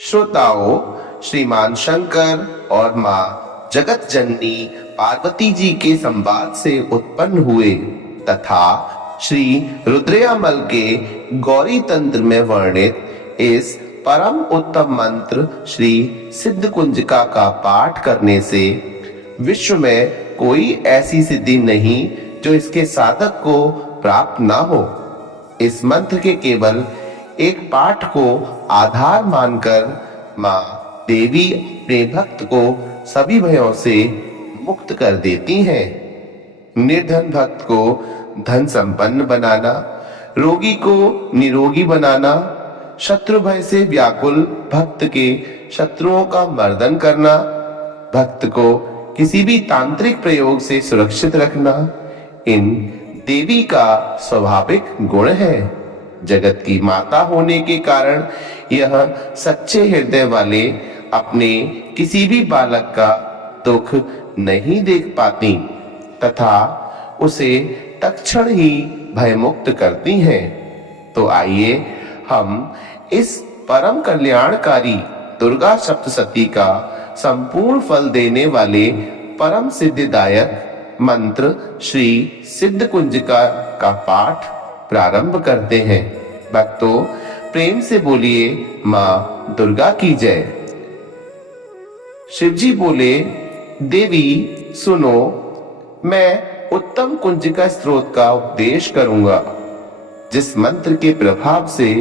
श्रोताओं, श्रीमान शंकर और माँ जगत जननी पार्वती जी के संवाद से उत्पन्न हुए तथा श्री रुद्रयामल के गौरी तंत्र में वर्णित इस परम उत्तम मंत्र श्री सिद्ध कुंजिका का पाठ करने से विश्व में कोई ऐसी सिद्धि नहीं जो इसके साधक को प्राप्त ना हो। इस मंत्र के केवल एक पाठ को आधार मानकर माँ देवी अपने भक्त को सभी भयों से मुक्त कर देती हैं। निर्धन भक्त को धन संपन्न बनाना, रोगी को निरोगी बनाना, शत्रु भय से व्याकुल भक्त के शत्रुओं का मर्दन करना, भक्त को किसी भी तांत्रिक प्रयोग से सुरक्षित रखना, इन देवी का स्वाभाविक गुण है। जगत की माता होने के कारण यह सच्चे हृदय वाले अपने किसी भी बालक का दुख नहीं देख पाती तथा उसे तत्क्षण ही भयमुक्त करती हैं। तो आइए हम इस परम कल्याणकारी दुर्गा सप्तशती का संपूर्ण फल देने वाले परम सिद्धिदायक मंत्र श्री सिद्ध कुंजिका का पाठ प्रारंभ करते हैं। भक्तों, प्रेम से बोलिए माँ दुर्गा की जय। शिवजी बोले, देवी सुनो, मैं उत्तम कुंजिका स्त्रोत का उपदेश करूंगा, जिस मंत्र के प्रभाव से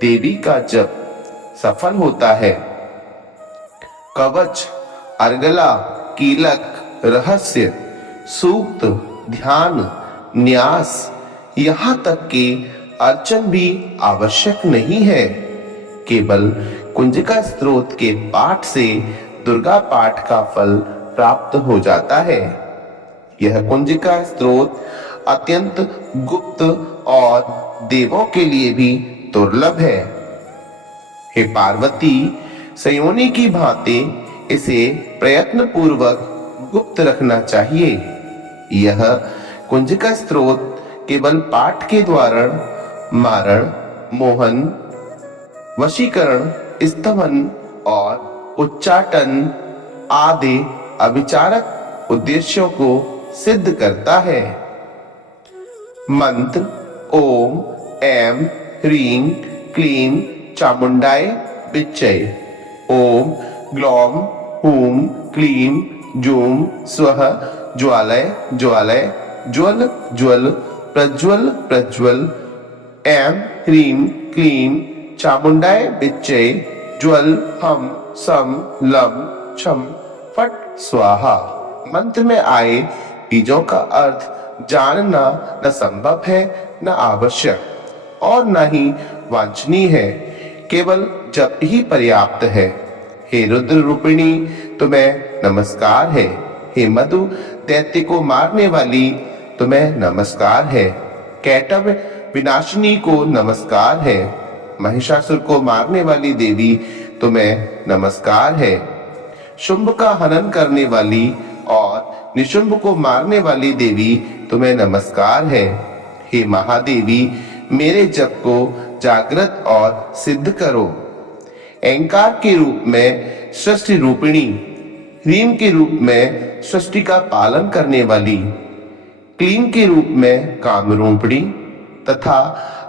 देवी का जप सफल होता है। कवच, अर्गला, कीलक, रहस्य, सूक्त, ध्यान, न्यास, यहाँ तक कि अर्चन भी आवश्यक नहीं है। केवल कुंजिका स्त्रोत के पाठ से दुर्गा पाठ का फल प्राप्त हो जाता है। यह कुंजिका स्त्रोत अत्यंत गुप्त और देवों के लिए भी दुर्लभ है। हे पार्वती, संयोनी की भांति इसे प्रयत्न पूर्वक गुप्त रखना चाहिए। यह कुंजिका स्त्रोत केवल पाठ के द्वारा मारण, मोहन, वशीकरण, स्तमन और उच्चाटन आदि अभिचारक उद्देश्यों को सिद्ध करता है। मंत्र ओम ऐं ह्रीं क्लीं चामुंडाय विच्चय। ओम ग्लौम हूं क्लीं जूं स्वः ज्वालय ज्वालय ज्वल ज्वल प्रज्वल प्रज्वल। ऐं ह्रीं क्लीं चामुंडाय विच्चय ज्वल हम सम लं छम फट स्वाहा। मंत्र में आए बीजों का अर्थ जानना न संभव है, न आवश्यक और न ही वांछनीय है। केवल जप ही पर्याप्त है। हे रुद्र रूपिणी, तुम्हें नमस्कार है। हे मधु दैत्य को मारने वाली, तुम्हें नमस्कार है। कैटव विनाशिनी को नमस्कार है। महिषासुर को मारने वाली देवी, तुम्हें नमस्कार है। शुंभ का हनन करने वाली और निशुंभ को मारने वाली देवी, तुम्हें नमस्कार है। हे महादेवी, मेरे जप को जागृत और सिद्ध करो। ऐंकार के रूप में सृष्टि रूपिणी, ह्रीं के रूप में सृष्टि का पालन करने वाली, क्लीं के रूप में कामरूपिणी तथा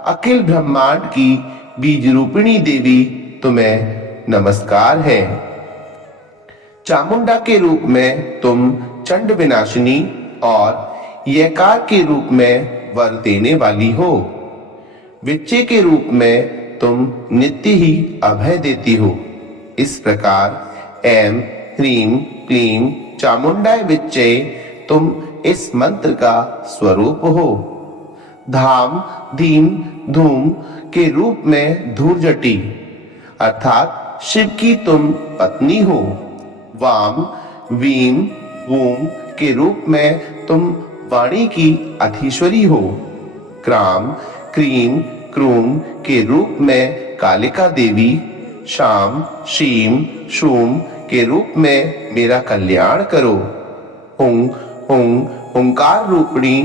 अखिल ब्रह्मांड की बीज रूपिणी देवी, तुम्हें नमस्कार है। चामुंडा के रूप में तुम चंड विनाशिनी और यकार के रूप में वर देने वाली हो। विच्चे के रूप में तुम नित्य ही अभय देती हो। इस प्रकार ऐं ह्रीं क्लीं चामुंडाय विच्चय तुम इस मंत्र का स्वरूप हो। धाम धीम धूम के रूप में धूर्जटी अर्थात शिव की तुम पत्नी हो। वाम वीम वूम के रूप में तुम वाणी की अधीश्वरी हो। क्राम क्रीम क्रूम के रूप में कालिका देवी, शाम शीम शूम के रूप में मेरा कल्याण करो। हुं हुं हुंकार रूपिणी,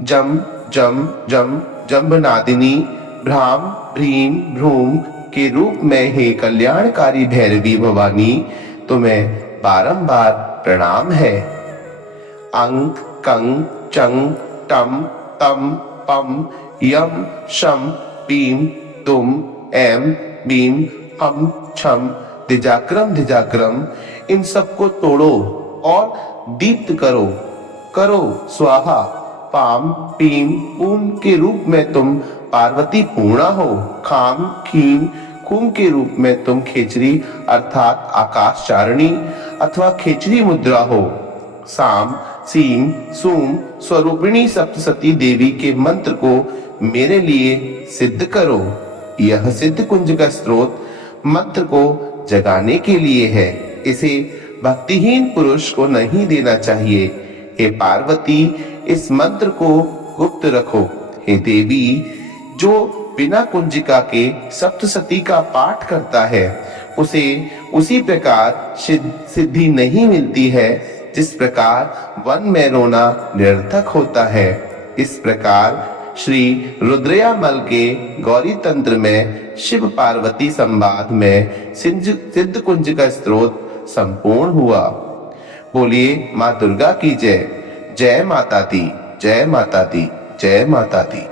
जम जम जम जम्बनादिनी, भ्राम भ्रीम भ्रूम के रूप में हे कल्याणकारी भैरवी भवानी तुम्हें बारंबार प्रणाम है। अंग कंग चंग टम तम पम यम शम पीम तुम एम बीम हम छम दिजाक्रम इन सबको तोड़ो और दीप्त करो। करो स्वाहा। पाम पीम पूम के रूप में तुम पार्वती पूर्णा हो। खाम खीम खूम के रूप में तुम खेचरी अर्थात आकाश चारणी अथवा खेचरी मुद्रा हो। साम सीम सूम स्वरूपिणी सप्तसती देवी के मंत्र को मेरे लिए सिद्ध करो। यह सिद्ध कुंज का स्रोत मंत्र को जगाने के लिए है, इसे भक्तिहीन पुरुष को नहीं देना चाहिए। हे पार्वती, इस मंत्र को गुप्त रखो। हे देवी, जो बिना कुंजिका के सप्तसती का पाठ करता है उसे उसी प्रकार सिद्धि नहीं मिलती है जिस प्रकार वन में रोना निरर्थक होता है। इस प्रकार श्री रुद्रयामल के गौरी तंत्र में शिव पार्वती संवाद में सिद्ध कुंज का स्रोत संपूर्ण हुआ। बोलिए माँ दुर्गा की जय। जय माता दी, जय माता दी, जय माता दी।